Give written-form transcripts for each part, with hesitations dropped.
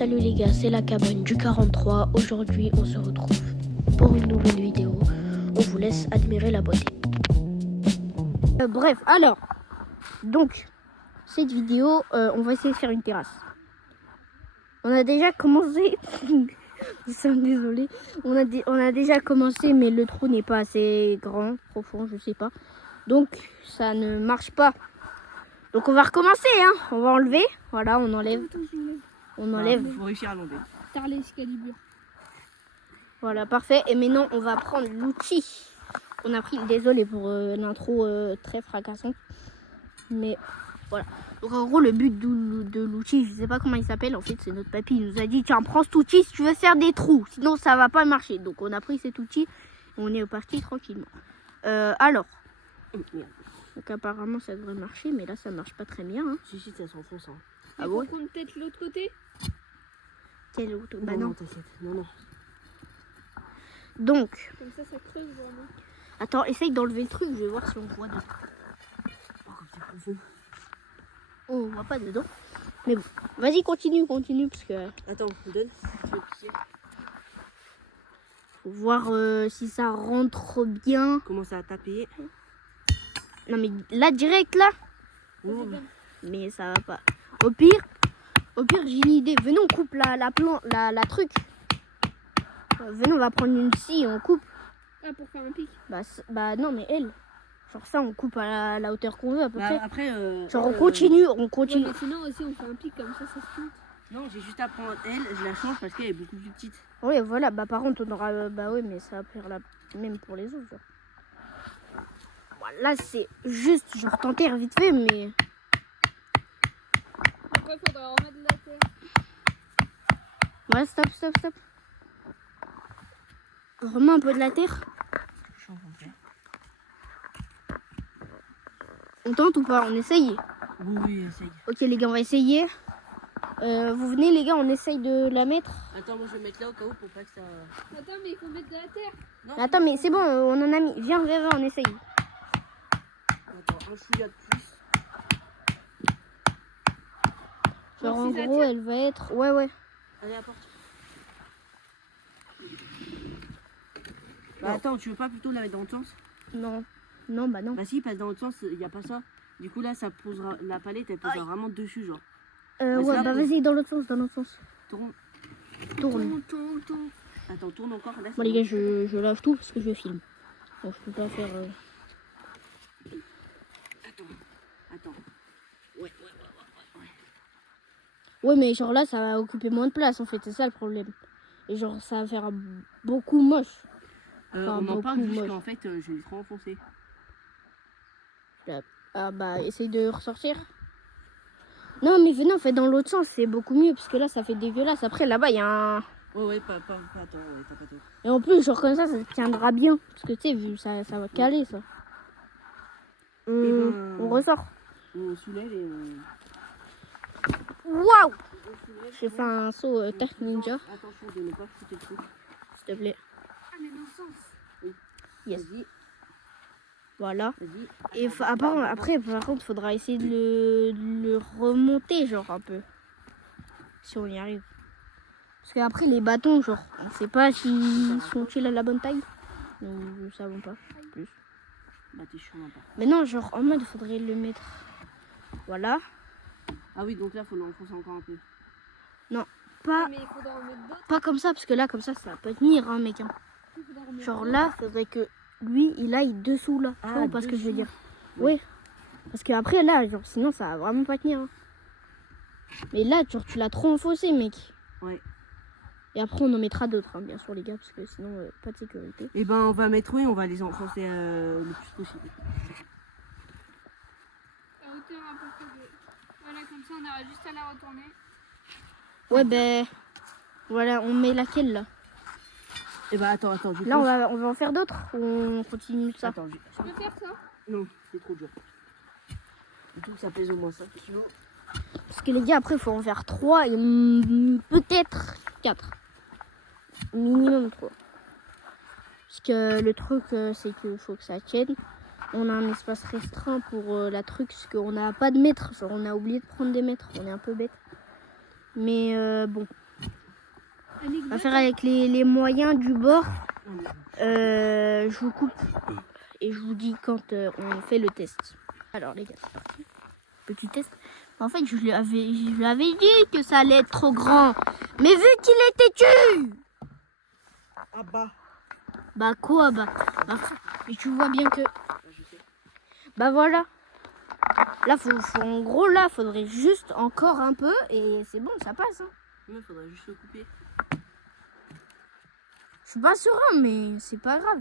Salut les gars, c'est la cabane du 43. Aujourd'hui, on se retrouve pour une nouvelle vidéo. On vous laisse admirer la beauté. Bref, alors, donc, cette vidéo, on va essayer de faire une terrasse. On a déjà commencé. Nous sommes désolés. On a déjà commencé, mais le trou n'est pas assez grand, profond, je sais pas. Donc, ça ne marche pas. Donc, on va recommencer, hein. On va enlever. Voilà, on enlève. On enlève. Il faut réussir à l'enlever. Tarlet Excalibur. Voilà, parfait. Et maintenant, on va prendre l'outil. On a pris, désolé pour l'intro très fracassante. Mais voilà. Donc en gros, le but de l'outil, je sais pas comment il s'appelle. En fait, c'est notre papy. Il nous a dit, tiens, prends cet outil si tu veux faire des trous. Sinon, ça va pas marcher. Donc on a pris cet outil et on est parti tranquillement. Alors. Donc apparemment, ça devrait marcher. Mais là, ça marche pas très bien. Hein. Si, ça s'enfonce. Hein. Ah bon? Faut prendre peut-être l'autre côté. Quel autre? Bah non, t'inquiète. Non. Donc. Comme ça creuse vraiment. Attends, essaye d'enlever le truc. Je vais voir si on voit dedans. Oh, on voit pas dedans. Mais bon, vas-y, continue, parce que... Attends, donne. Je vais piquer. Faut voir si ça rentre bien. Commence à taper. Non, mais là, direct, là. Oh. Mais ça va pas. Au pire, j'ai une idée. Venez, on coupe la truc. Venez, on va prendre une scie et on coupe. Ah, pour faire un pic. Bah non, mais elle. Genre ça, on coupe à la hauteur qu'on veut à peu près. Après, genre on continue. Ouais, mais sinon aussi, on fait un pic comme ça se coupe. Non, j'ai juste à prendre elle, je la change parce qu'elle est beaucoup plus petite. Oui, voilà. Bah par contre, on aura... bah oui, mais ça va plaire même pour les autres. Genre. Là, c'est juste, genre, tenter vite fait, mais... Après, il faudra remettre de la terre. Ouais, stop. Remets un peu de la terre. On tente ou pas? On essaye? Oui, essaye. Ok, les gars, on va essayer. Vous venez, les gars, on essaye de la mettre. Attends, moi je vais mettre là au cas où pour pas que ça... Attends, mais il faut mettre de la terre. Non, Attends, mais c'est bon, on en a mis. Viens, on essaye. Attends, un chouïa de plus. Genre, en gros, elle va être... Ouais. Allez, apporte. Bah attends, tu veux pas plutôt la mettre dans l'autre sens? Non, bah non. Bah si, parce que dans l'autre sens, il n'y a pas ça. Du coup là, ça posera... la palette, elle posera vraiment dessus, genre. Ouais, bah vas-y, dans l'autre sens. Tourne. Tourne. Attends, tourne encore. Là, Bon, les gars, je lave tout parce que je filme. Donc, je peux pas faire... Attends. Ouais. Ouais, mais genre là, ça va occuper moins de place, en fait. C'est ça le problème. Et genre, ça va faire beaucoup moche. On en parle juste qu'en fait, je l'ai trop enfoncé. Ah bah, essaye de ressortir. Non, mais venez, en fait, dans l'autre sens, c'est beaucoup mieux. Parce que là, ça fait dégueulasse. Après, là-bas, il y a un... Ouais, pas attends, ouais, t'as pas tort. Et en plus, genre comme ça tiendra bien. Parce que tu sais, vu ça va caler, ça. On ressort. On soulève et... Waouh! J'ai fait un saut Tark Ninja. Attention de ne pas foutre le truc. S'il te plaît. Ah, mais dans le sens. Oui. Yes. Vas-y. Voilà. Vas-y. Et après, par contre, faudra essayer de le remonter, genre un peu. Si on y arrive. Parce qu'après, les bâtons, genre, on sait pas s'ils sont-ils à la bonne taille. Nous ne savons pas plus. Bah t'es chiant pas. Mais non, genre en mode, il faudrait le mettre. Voilà. Ah oui, donc là, faut l'enfoncer encore un peu. Non, pas, Mais il faudra en mettre d'autres. pas comme ça, parce que là, comme ça va pas tenir, hein, mec. Hein. Genre là, faudrait que lui, il aille dessous, là. Tu vois pas ce que je veux dire? Oui. Parce qu'après, là, genre, sinon, ça va vraiment pas tenir. Hein. Mais là, genre, tu l'as trop enfoncé, mec. Ouais. Et après, on en mettra d'autres, hein, bien sûr, les gars, parce que sinon, pas de sécurité. Et ben, on va mettre, oui, on va les enfoncer le plus possible. À hauteur un peu plus de... Voilà, comme ça, on aura juste à la retourner. Ouais, ben, voilà, on met laquelle, là? Et bah, attends, là, on va en faire d'autres ou on continue ça? Attends, Je peux faire ça? Non, c'est trop dur. Du coup, ça pèse au moins 5 kilos. Parce que les gars, après, il faut en faire 3 et peut-être 4. Minimum 3. Parce que le truc, c'est qu'il faut que ça tienne. On a un espace restreint pour la truc, parce qu'on n'a pas de mètres. Genre, on a oublié de prendre des mètres. On est un peu bête. Mais bon, On va faire avec les moyens du bord. Je vous coupe et je vous dis quand on fait le test. Alors les gars, c'est parti. Petit test. En fait, je lui avais dit que ça allait être trop grand. Mais vu qu'il était têtu. Ah bah. Bah quoi bah mais tu vois bien que... Bah voilà. Là, en gros, là, faudrait juste encore un peu et c'est bon, ça passe. Hein. Il faudrait juste le couper. Je suis pas serein, mais c'est pas grave.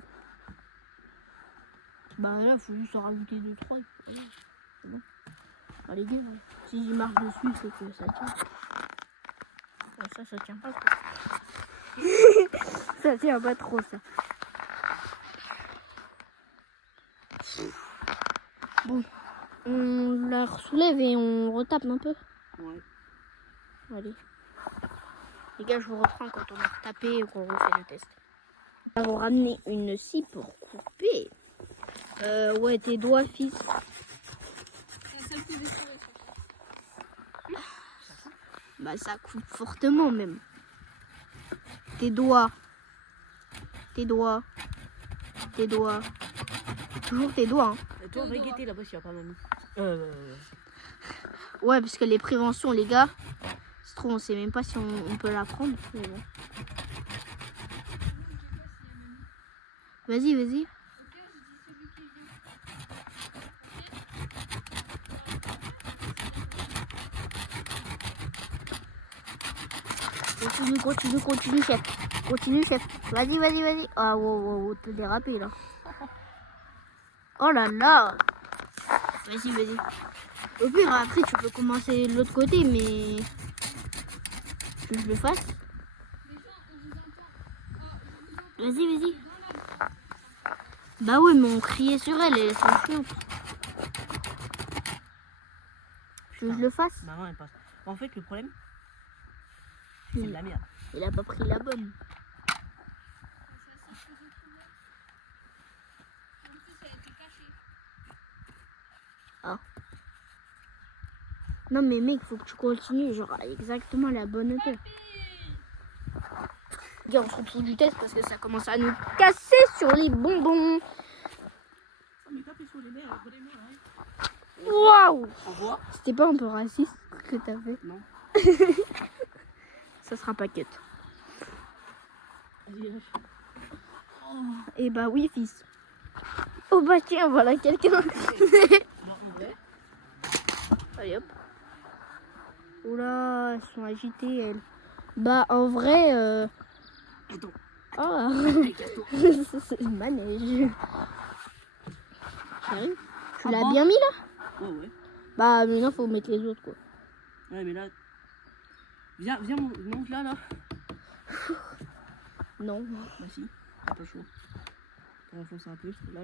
Bah là, faut juste en rajouter 2-3. C'est bon. Bah, les gars, si j'y marche dessus, c'est que ça tient. Bon, ça tient pas trop. Ça tient pas trop, ça. Bon, on la soulève et on retape un peu. Ouais. Allez. Les gars, je vous reprends quand on a retapé et qu'on refait le test. Nous avons ramené une scie pour couper. Ouais, tes doigts, fils. Bah, ça coupe fortement même. Tes doigts. Tes doigts. Tes doigts. Toujours tes doigts. Hein. Et toi, on va guetter là-bas s'il n'y a pas mamie. Ouais, parce que les préventions, les gars, se trouve, on sait même pas si on peut la prendre. Mais bon. Vas-y, vas-y. Continue, chef. Continue, chef. Vas-y. Ah, wow, t'as dérapé, là. Oh là là. Vas-y. Au pire, après, tu peux commencer de l'autre côté, mais... Tu veux que je le fasse? Vas-y. Bah oui, mais on criait sur elle et c'est chiant. Tu veux que je le fasse? Maman, elle passe. En fait, le problème, c'est de la merde. Il a pas pris la bonne. Ah. Non mais mec, faut que tu continues, genre exactement la bonne hauteur. Regarde, on se retrouve du test parce que ça commence à nous casser sur les bonbons. Waouh! Au revoir. C'était pas un peu raciste ce que t'as fait? Non. Ça sera pas cut. Et bah oui, fils. Oh bah tiens, voilà quelqu'un. Allez hop. Oula, elles sont agitées elles. Bah en vrai... Attends. Oh, c'est le manège. J'arrive. Tu l'as bien mis là? Ouais. Bah maintenant faut mettre les autres quoi. Ouais, mais là... Viens, monte là. Non. Bah si, t'as pas chaud. On enfonce un peu, là.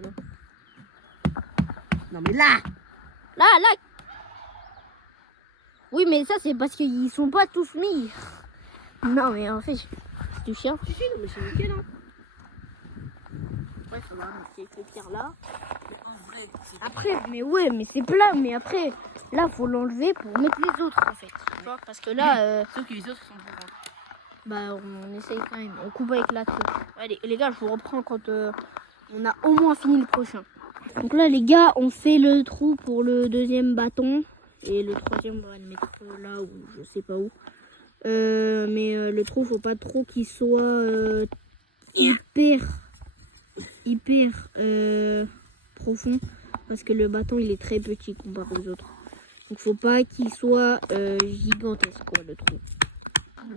Non mais là. Là. Oui mais ça c'est parce qu'ils sont pas tous mis. Non mais en fait, c'est du chien. Si, non mais c'est nickel hein. Ouais, ça va marquer quelques pierres là. En vrai, c'est... Après, mais ouais, mais c'est plat, mais après, là faut l'enlever pour mettre les autres en fait. Tu vois, parce que là, Sauf que les autres sont plus grands. bah on essaye quand même, on coupe avec la truc. Allez les gars, je vous reprends quand on a au moins fini le prochain. Donc là les gars, on fait le trou pour le deuxième bâton. Et le troisième, on va le mettre là ou je sais pas où. Mais le trou, faut pas trop qu'il soit hyper profond. Parce que le bâton, il est très petit comparé aux autres. Donc faut pas qu'il soit gigantesque, quoi, le trou.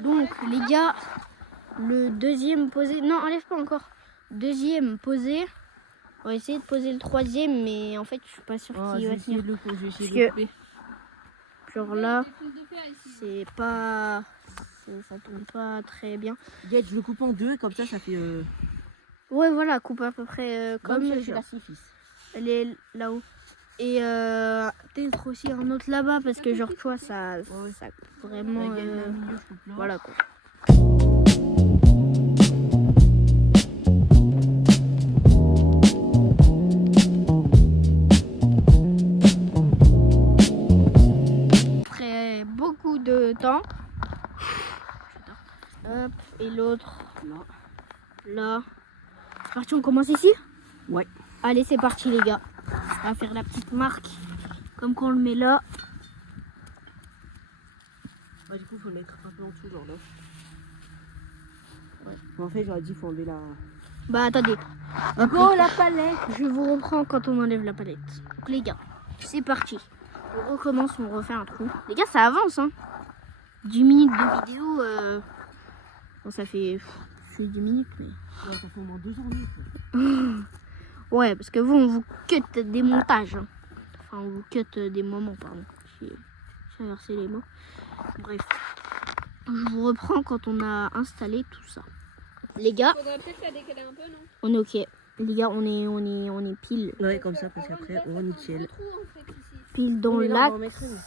Donc les gars, le deuxième posé... Non, enlève pas encore. Deuxième posé. On va essayer de poser le troisième, mais en fait, je suis pas sûre qu'il va tenir. Je vais essayer de le couper. Genre là, c'est pas... Ça tourne pas très bien. Regarde, je le coupe en deux, comme ça fait... Ouais, voilà, coupe à peu près comme ça, genre. la syphilis. Elle est là-haut. Et peut-être aussi un autre là-bas, parce que genre, tu vois, ça vraiment... voilà, quoi. Après beaucoup de temps, Hop, et l'autre Là. là. C'est parti, on commence ici? Ouais. Allez, c'est parti les gars. On va faire la petite marque. Comme qu'on le met là. Du coup, faut le mettre un peu en dessous, genre là. Ouais. En fait, j'aurais dit faut enlever la... Bah attendez. Go, la palette. Je vous reprends quand on enlève la palette. Donc les gars, c'est parti. On recommence, on refait un trou. Les gars, ça avance hein. 10 minutes de vidéo. Bon, ça fait 10 minutes mais... Ouais, ça fait au moins 2 journées. Ouais, parce que vous, on vous cut des montages. Hein. Enfin, on vous cut des moments, pardon. J'ai inversé les mots. Bref. Je vous reprends quand on a installé tout ça. Les gars, Faudrait peut-être la décaler un peu, non? on est ok. Les gars, on est pile. Ouais, comme ça, parce qu'après, on nickel. Trou, en fait, ici. Pile dans Mais là, on l'axe. va en mettre une.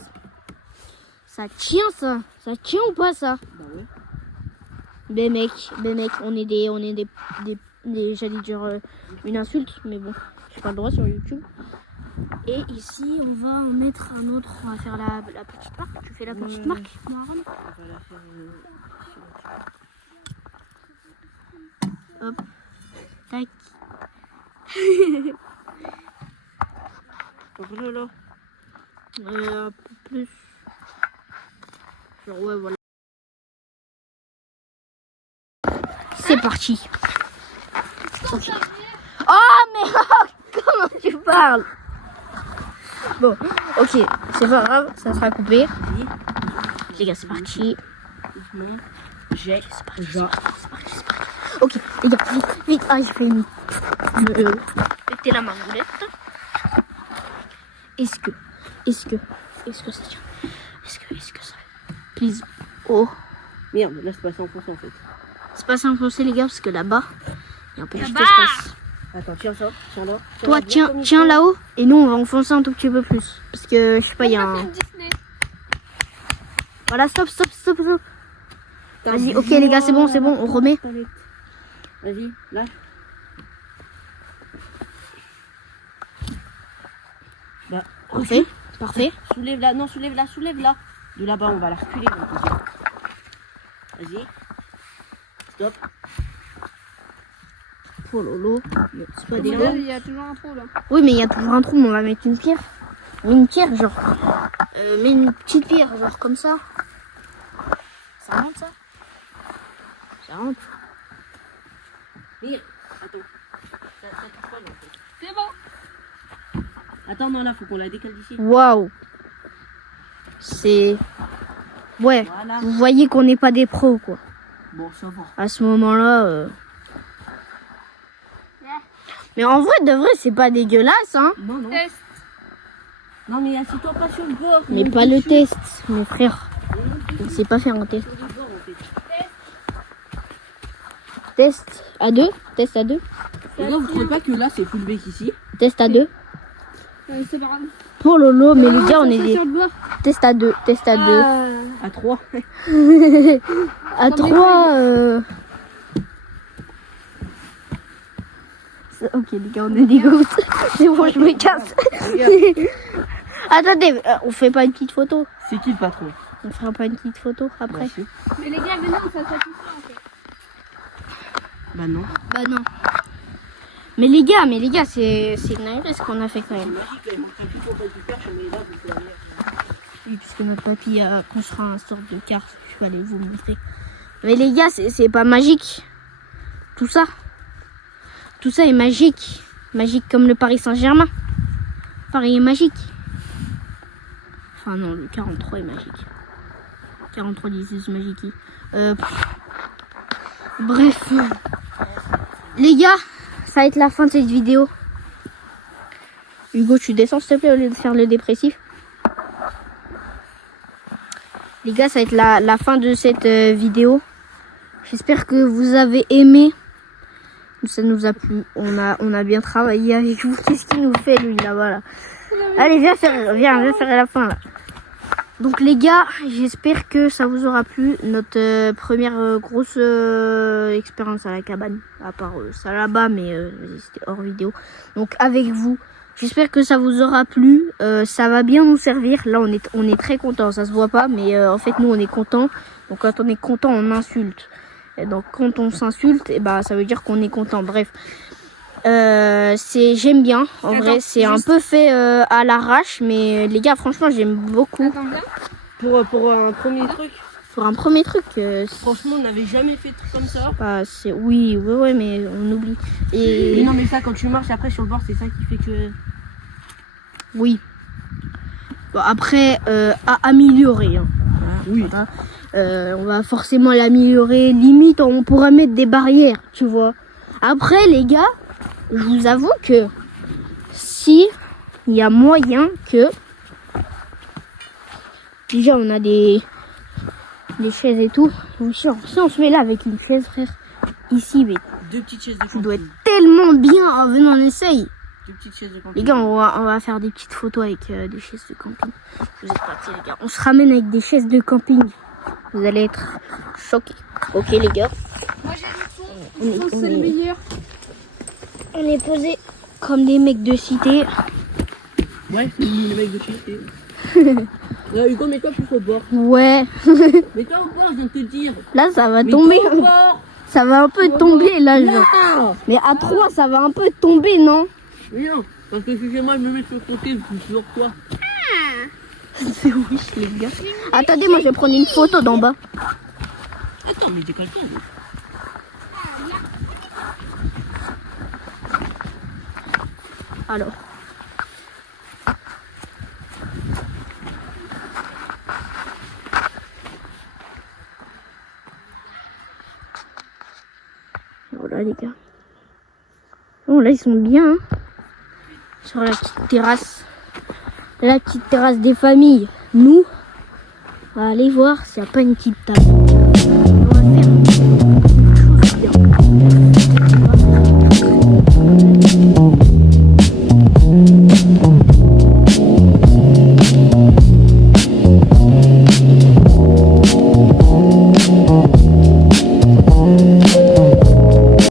Ça tient ça. Ça tient ou pas ça? Bah ouais. Ben mec, on est des j'allais dire une insulte, mais bon, j'ai pas le droit sur YouTube. Et ici, on va en mettre un autre. On va faire la petite marque. Tu fais la petite marque, Mohamed? On va la faire Hop. Tac. là. Un peu plus. Genre, ouais, voilà. C'est parti. Ok. Oh, mais comment tu parles? Bon, ok, c'est pas grave, ça sera coupé. Oui. Les gars, c'est parti. Doucement. J'ai. C'est parti, Ja. c'est parti, c'est parti. Ok, les gars, vite, vite. Ah, j'ai fait une... Mettez la main boulette. Est-ce que ça tient? Est-ce que ça... Please. Oh. Merde, là, c'est passé en fonce en fait. C'est pas simple enfoncer les gars, parce que là-bas, il y a un peu plus Là-bas. d'espace. Attends, tiens ça, tiens là. Toi, tiens là-haut, et nous, on va enfoncer un tout petit peu plus. Parce que, je sais pas, il y a On a fait un... une Disney. Voilà, stop. Vas-y, ok les gars, c'est bon, on remet. Vas-y, là. Bah, Parfait. soulève-la, non, soulève-la. De là-bas, on va la reculer. Vas-y. Stop. Oh lolo. C'est pas Au dégueu. modèle, il y a toujours un trou, là. Oui, mais il y a toujours un trou, mais on va mettre une pierre. Une pierre, genre. Mais une petite pierre, genre comme ça. Ça rentre, ça? Ça rentre. Mire, attends. Ça touche pas, là, en fait. C'est bon. Attends, non, là, faut qu'on la décale d'ici. Waouh. C'est... Ouais, Voilà. vous voyez qu'on n'est pas des pros, quoi. Bon, ça va. À ce moment-là... Mais en vrai, de vrai, c'est pas dégueulasse, hein. Non. Test. Non, mais assis-toi pas sur le bord. Mais pas le test, mes frères. On sait pas faire un test. Sur le bord, en fait. Test à deux. Test à deux. Et là, vous trouvez pas que là, c'est full bec ici? Test à deux. C'est pas grave. Oh lolo, mais les gars, on est Ça, des... sur le bord. Test à deux. Test à deux. À 3. À 3. Ok, les gars, on est des gouttes. C'est bon, je me casse. Attendez, on fait pas une petite photo? C'est qui le patron? On fera pas une petite photo après? Merci. Mais les gars, maintenant, ça satisfait, en fait. Bah non. Bah non. Mais les gars, c'est une ce qu'on a fait quand même. Oui, puisque notre papy a construit un sorte de carte. Je vais aller vous montrer. Mais les gars, c'est pas magique. Tout ça est magique. Magique comme le Paris Saint-Germain. Paris est magique. Enfin non, le 43 est magique. 43 disease magique. Bref. Les gars, ça va être la fin de cette vidéo. Hugo, tu descends s'il te plaît au lieu de faire le dépressif. Les gars, ça va être la fin de cette vidéo. J'espère que vous avez aimé. Ça nous a plu. On a bien travaillé avec vous. Qu'est-ce qu'il nous fait lui là-bas là? Allez, viens faire la fin là. Donc les gars, j'espère que ça vous aura plu. Notre première grosse expérience à la cabane. À part ça là-bas, mais c'était hors vidéo. Donc avec vous. J'espère que ça vous aura plu. Ça va bien nous servir. Là, on est très content. Ça se voit pas, mais en fait, nous, on est content. Donc quand on est content, on insulte. Et donc quand on s'insulte, et bah ça veut dire qu'on est content. Bref, j'aime bien. En vrai, c'est un peu fait à l'arrache, mais les gars, franchement, j'aime beaucoup. Attends bien. Pour un premier truc, Pour un premier truc, franchement, on n'avait jamais fait de truc comme ça. c'est oui, mais on oublie. Et Mais non, mais ça, quand tu marches après sur le bord, c'est ça qui fait que. oui. Bon, après, à améliorer. Hein. Oui. Voilà. On va forcément l'améliorer. Limite, on pourra mettre des barrières, tu vois. Après, les gars, je vous avoue que si il y a moyen que déjà on a des chaises et tout. Si on se met là avec une chaise, frère, ici, mais 2 petites chaises de tu dois être camping. tellement bien. Ah, venez, on essaye. 2 petites chaises de camping. Les gars, on va faire des petites photos avec des chaises de camping. Vous êtes partis, les gars. On se ramène avec des chaises de camping. Vous allez être choqués. Ok, les gars. Moi j'ai le son. Le son, c'est le meilleur. On est posés comme des mecs de cité. Ouais, c'est les mecs de chez. Là, Hugo, mets-toi plus au bord. Ouais. Mets-toi au bord, je viens de te dire. Là, ça va Mets-toi tomber. au bord. Ça va un peu tomber, là. Là. Mais à 3, ça va un peu tomber, non? Mais non, parce que si moi je me mets sur le côté, je suis sur toi. C'est riche, les gars. Attendez, moi, je vais prendre une photo d'en bas. Attends, mais t'es quelqu'un. Alors. Voilà, les gars. Oh, là, ils sont bien. Hein, sur la petite terrasse. La petite terrasse des familles. Nous, on va aller voir s'il n'y a pas une petite table.